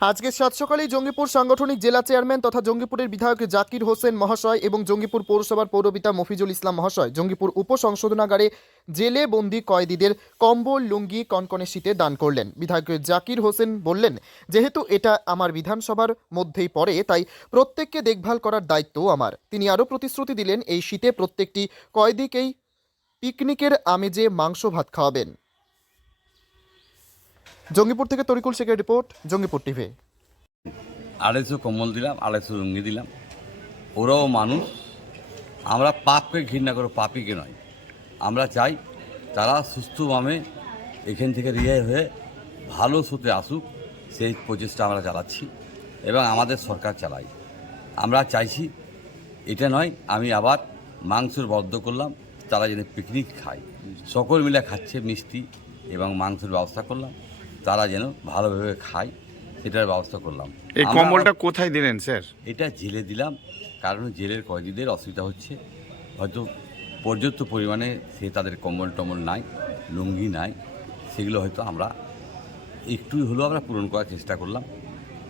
আজকে সাত জঙ্গিপুর সাংগঠনিক জেলা চেয়ারম্যান তথা জঙ্গিপুরের বিধায়ক জাকির হোসেন মহাশয় এবং জঙ্গিপুর পৌরসভার পৌরপিতা মফিজুল ইসলাম মহাশয় জঙ্গিপুর উপসংশোধনাগারে জেলে বন্দি কয়েদিদের কম্বল, লুঙ্গি, কনকনে শীতে দান করলেন। বিধায়ক জাকির হোসেন বললেন, যেহেতু এটা আমার বিধানসভার মধ্যেই পড়ে, তাই প্রত্যেককে দেখভাল করার দায়িত্ব আমার। তিনি আরও প্রতিশ্রুতি দিলেন, এই শীতে প্রত্যেকটি কয়েদিকেই পিকনিকের আমেজে মাংস ভাত খাওয়াবেন। জঙ্গিপুর থেকে তরিকুল শেখের রিপোর্ট, জঙ্গিপুর টিভি। আড়াইশো কম্বল দিলাম আড়াইশো লুঙ্গি দিলাম। ওরাও মানুষ। আমরা পাপকে ঘৃণা করো, পাপিকে নয়। আমরা চাই তারা সুস্থভাবে এখান থেকে রিহাই হয়ে ভালো সুতে আসুক, সেই প্রচেষ্টা আমরা চালাচ্ছি এবং আমাদের সরকার চালাই আমরা চাইছি এটা নয়, আমি আবার মাংসের বদ্ধ করলাম, তারা যেন পিকনিক খায়। সকল মিলে খাচ্ছে মিষ্টি এবং মাংসের ব্যবস্থা করলাম। তারা যেন ভালোভাবে খায় সেটার ব্যবস্থা করলাম। এই কম্বলটা কোথায় দিলেন স্যার? এটা জেলে দিলাম কারণ জেলের কয়েদিদের অসুবিধা হচ্ছে। হয়তো পর্যাপ্ত পরিমাণে সে তাদের কম্বল টম্বল নাই লুঙ্গি নাই সেগুলো হয়তো আমরা একটুই হলেও আমরা পূরণ করার চেষ্টা করলাম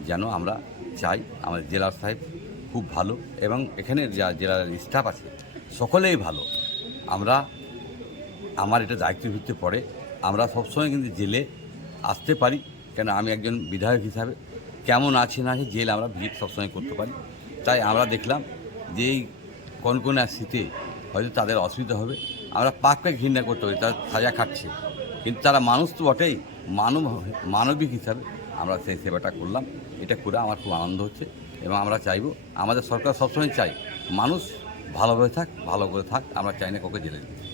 যেন আমরা চাই আমাদের জেলার সাহেব খুব ভালো এবং এখানে যা জেলার স্টাফ আছে সকলেই ভালো। আমরা আমার এটা দায়িত্বের ভিত্তিতে পড়ে আমরা সবসময় কিন্তু জেলে আসতে পারি কেন আমি একজন বিধায়ক হিসাবে। কেমন আছে না আছে জেল আমরা ভিজিট সবসময় করতে পারি। তাই আমরা দেখলাম যে এই কনকনে শীতে হয়তো তাদের অসুবিধা হবে। আমরা পাককে ঘৃণা করতে পারি, তারা সাজা খাচ্ছে। কিন্তু তারা মানুষ তো বটেই, মানব মানবিক হিসাবে আমরা সেই সেবাটা করলাম। এটা করে আমার খুব আনন্দ হচ্ছে এবং আমরা চাইব, আমাদের সরকার সবসময় চাই মানুষ ভালোভাবে থাক, ভালো করে থাক, আমরা চাই না কাউকে জেলে দিতে।